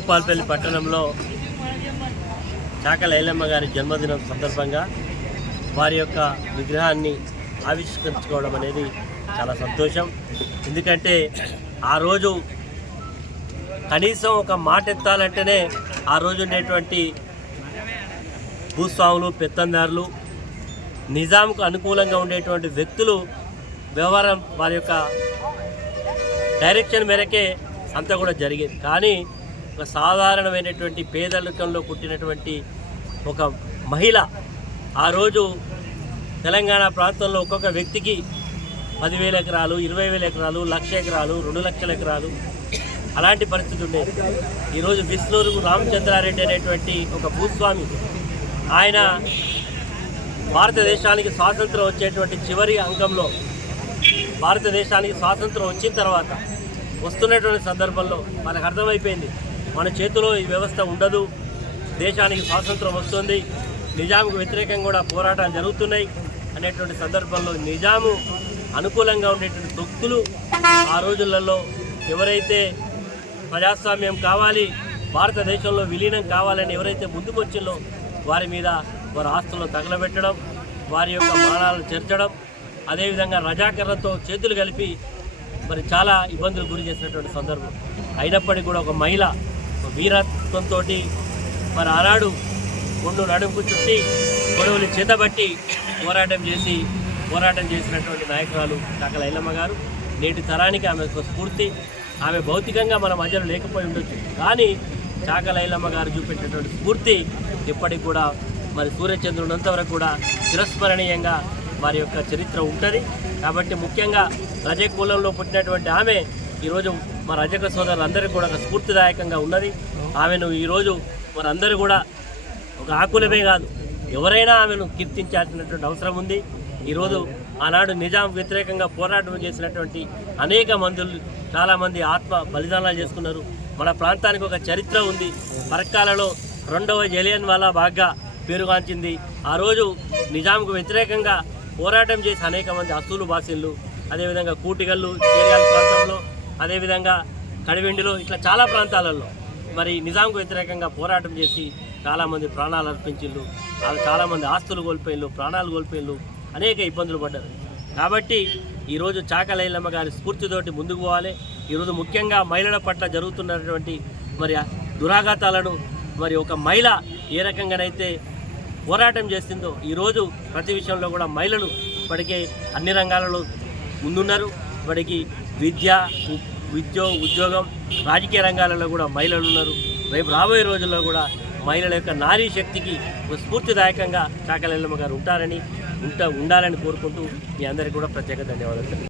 భూపాల్పల్లి పట్టణంలో చాకలి ఐలమ్మ గారి జన్మదినం సందర్భంగా వారి యొక్క విగ్రహాన్ని ఆవిష్కరించుకోవడం అనేది చాలా సంతోషం. ఎందుకంటే ఆ రోజు కనీసం ఒక మాట ఎత్తాలంటేనే ఆ రోజు ఉండేటువంటి భూస్వాములు, పెత్తందారులు, నిజాంకు అనుకూలంగా ఉండేటువంటి వ్యక్తులు వ్యవహారం వారి యొక్క డైరెక్షన్ మేరకే అంతా కూడా జరిగేది. కానీ ఒక సాధారణమైనటువంటి పేదరికంలో పుట్టినటువంటి ఒక మహిళ ఆ రోజు తెలంగాణ ప్రాంతంలో ఒక్కొక్క వ్యక్తికి 10,000 ఎకరాలు, 20,000 ఎకరాలు, 1,00,000 ఎకరాలు, 2,00,000 ఎకరాలు అలాంటి పరిస్థితి ఉండేది. ఈరోజు విష్ణూరు రామచంద్రారెడ్డి అనేటువంటి ఒక భూస్వామి, ఆయన భారతదేశానికి స్వాతంత్రం వచ్చేటువంటి చివరి అంకంలో, భారతదేశానికి స్వాతంత్రం వచ్చిన తర్వాత వస్తున్నటువంటి సందర్భంలో మనకు అర్థమైపోయింది, మన చేతిలో ఈ వ్యవస్థ ఉండదు, దేశానికి స్వాతంత్రం వస్తుంది, నిజాంకు వ్యతిరేకంగా కూడా పోరాటాలు జరుగుతున్నాయి అనేటువంటి సందర్భంలో నిజాము అనుకూలంగా ఉండేటువంటి వ్యక్తులు ఆ రోజులలో ఎవరైతే ప్రజాస్వామ్యం కావాలి, భారతదేశంలో విలీనం కావాలని ఎవరైతే ముందుకొచ్చిందో వారి మీద వారి ఆస్తులను తగలబెట్టడం, వారి యొక్క మానాలను చేర్చడం, అదేవిధంగా రజాకర్లతో చేతులు కలిపి మరి చాలా ఇబ్బందులు గురి చేసినటువంటి సందర్భం. అయినప్పటికీ కూడా ఒక మహిళ వీరత్వంతో మరి ఆనాడు ఒండు నడుముకు చుట్టి గొడవలు చేతబట్టి పోరాటం చేసినటువంటి నాయకురాలు చాకలి ఐలమ్మ గారు. నేటి తరానికి ఆమె ఒక స్ఫూర్తి. ఆమె భౌతికంగా మన మధ్యలో లేకపోయి ఉండొచ్చు, కానీ చాకలి ఐలమ్మ గారు చూపెట్టినటువంటి స్ఫూర్తి ఇప్పటికి కూడా మరి సూర్యచంద్రుడు ఉన్నంతవరకు కూడా చిరస్మరణీయంగా వారి యొక్క చరిత్ర ఉంటుంది. కాబట్టి ముఖ్యంగా రజక కులంలో పుట్టినటువంటి ఆమె ఈరోజు మా రజక సోదరులందరికీ కూడా ఒక స్ఫూర్తిదాయకంగా ఉన్నది. ఆమెను ఈరోజు మనందరూ కూడా ఒక ఆకులమే కాదు, ఎవరైనా ఆమెను కీర్తించాల్సినటువంటి అవసరం ఉంది. ఈరోజు ఆనాడు నిజాం వ్యతిరేకంగా పోరాటం చేసినటువంటి అనేక మందులు, చాలామంది ఆత్మ బలిదానాలు చేసుకున్నారు. మన ప్రాంతానికి ఒక చరిత్ర ఉంది. పరక్కాలలో 2వ జలియన్ వాలా బాగ్గా పేరుగాంచింది. ఆ రోజు నిజాంకు వ్యతిరేకంగా పోరాటం చేసి అనేక మంది అసూలు బాసిన్లు, అదేవిధంగా కూటిగల్లు, చేర్యాల ప్రాంతంలో, అదేవిధంగా కడివెండిలో, ఇట్లా చాలా ప్రాంతాలలో మరి నిజాంకు వ్యతిరేకంగా పోరాటం చేసి చాలామంది ప్రాణాలు అర్పించిండ్రు, చాలామంది ఆస్తులు కోల్పోయిన్రు, ప్రాణాలు కోల్పోయిన్రు, అనేక ఇబ్బందులు పడ్డారు. కాబట్టి ఈరోజు చాకలి ఐలమ్మ గారి స్ఫూర్తితోటి ముందుకు పోవాలి. ఈరోజు ముఖ్యంగా మహిళల పట్ల జరుగుతున్నటువంటి మరి దురాఘాతాలను మరి ఒక మహిళ ఏ రకంగానైతే పోరాటం చేసిందో ఈరోజు ప్రతి విషయంలో కూడా మహిళలు ఇప్పటికే అన్ని రంగాలలో ముందున్నారు. ఇప్పటికీ ఉద్యోగం, రాజకీయ రంగాలలో కూడా మహిళలు ఉన్నారు. రేపు రాబోయే రోజుల్లో కూడా మహిళల యొక్క నారీ శక్తికి స్ఫూర్తిదాయకంగా చాకలి ఐలమ్మ గారు ఉండాలని కోరుకుంటూ మీ అందరికీ కూడా ప్రత్యేక ధన్యవాదాలు.